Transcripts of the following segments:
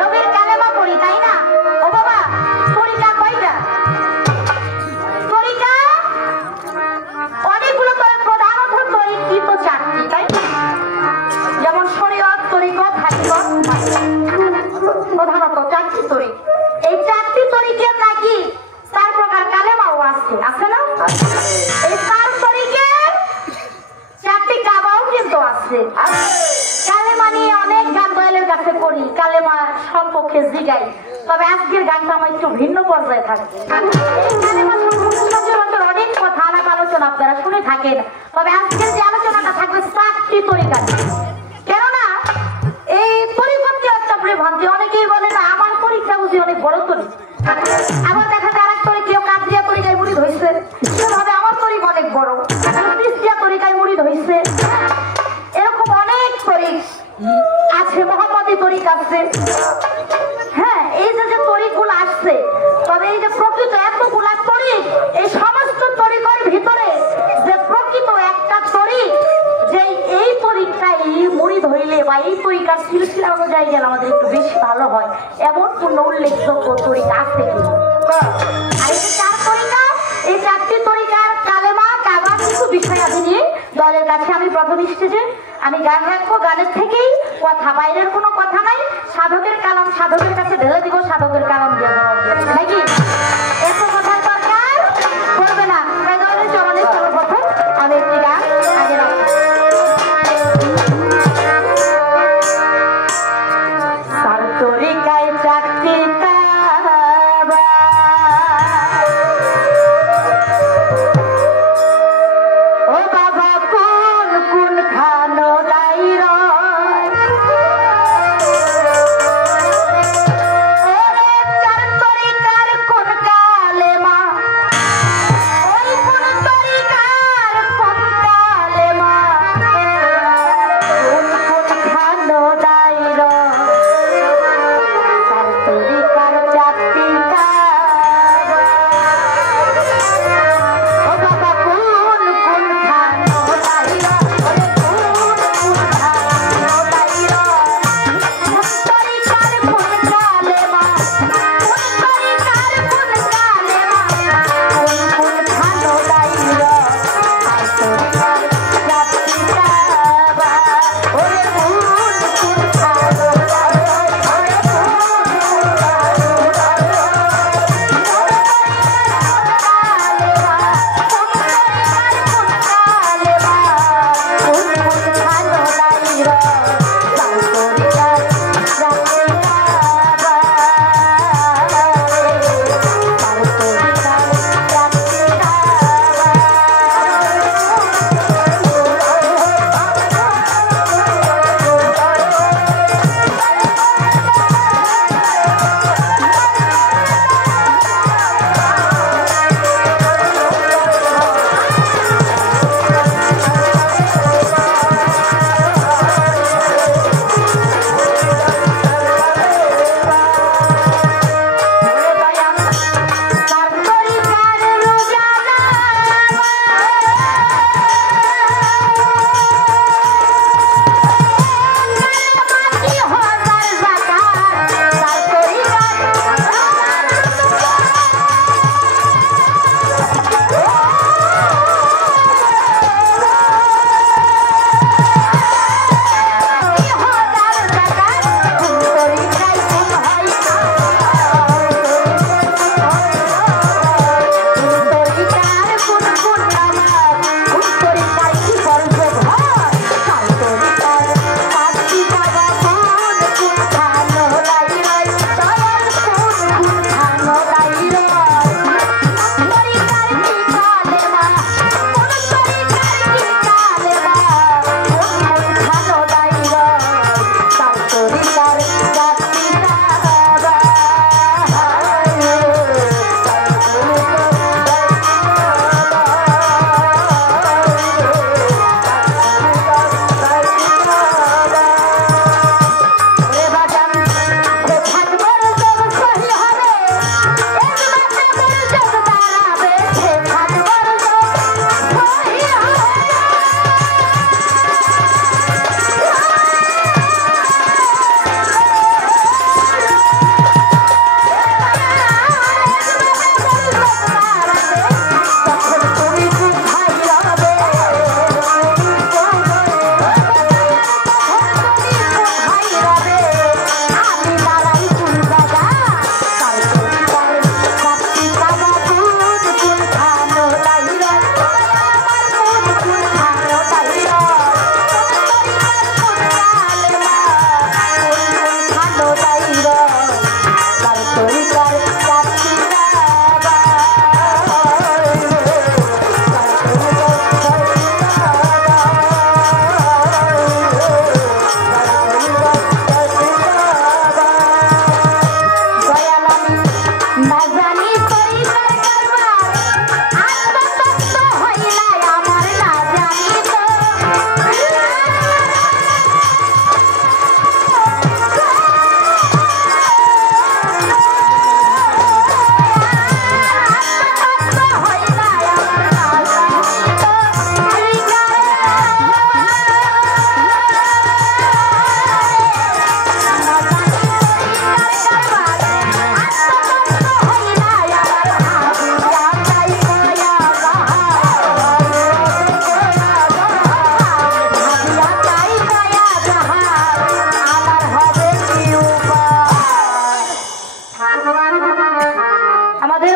নবীর কালেমা পড়ি তাই না? ও বাবা তরিকা কয়টা? তরিকা অনেকগুলো, তবে প্রধানত তরিকা তো চারটি তাই না? যেমন শরীয়ত, তরিকত, হাকিকত, প্রধানত চারটি তরিকা। এই চারটি তরিকার নাকি 4 প্রকার কালেমাও আছে, আছে না? এই 4 তরিকার 4টি কাবাও কিন্তু আছে। কালেমা নিয়ে অনেক গান দয়ালের কাছে করি, কালেমা সম্পর্কে জিগাই। তবে আজকের গানটা আমার একটু ভিন্ন পর্যায়ে থাকবে। এই কালেমা সম্পর্কে সচরাচর অনেক কথা আলাপ আলোচনা আপনারা শুনে থাকেন, তবে আজকের যে আলোচনাটা থাকবে 4টি তরিকা। কেননা এই তরিকতকে একটা বিভ্রান্তি, অনেকেই বলে না আমার তরিকা বুঝি অনেক বড় তরিক, আবার দেখা যায় আরেক তরিক কেউ কাদরিয়া তরিকায় মুরিদ হয়েছে, সেভাবে আমার তরিক অনেক বড়, তিস্তিয়া তরিকায় মুরিদ হয়েছে। এরকম অনেক তরিক আছে, মোহাম্মদী তরিক আছে। হ্যাঁ, এই যে তরিকগুলো আসছে, তবে এই যে প্রকৃত এতগুলা তরিক, এই সমস্ত তরিকের ভিতরে যে প্রকৃত একটা তরিক, যে এই তরিকটাই মুরিদ হইলে বা এই তরিকার সিলসিলা অনুযায়ী গেলে আমাদের একটু বেশি ভালো হয়, এমন কোন উল্লেখযোগ্য তরিক আছে কি? আর এই যে 4 তরিকা, এই 4টি তরিকার কালেমা কাবা কিছু বিষয়াদি নিয়ে দলের কাছে আমি প্রথম স্টেজে আমি গান রাখবো। গানের থেকেই কথা, বাইরের কোনো কথা নাই। সাধকের কালাম সাধকের কাছে ঢেলে দিব, সাধকের কালাম দিয়ে দেওয়া নাকি? এত কথার দরকার করবে না। চরণের সর্বপ্রথম আমি একটি গান আগে রাখবো। তরিকায় 4টি কাবা, ও বাবা কোন কোন খানো দাইর, ওরে 4 তরিকার কোন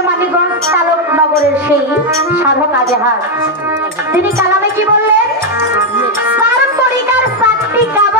মানিকগঞ্জ চালক নগরের সেই সাধক আজহার তিনি কালামে কি বললেন? চার তরিকার চারটি কাবা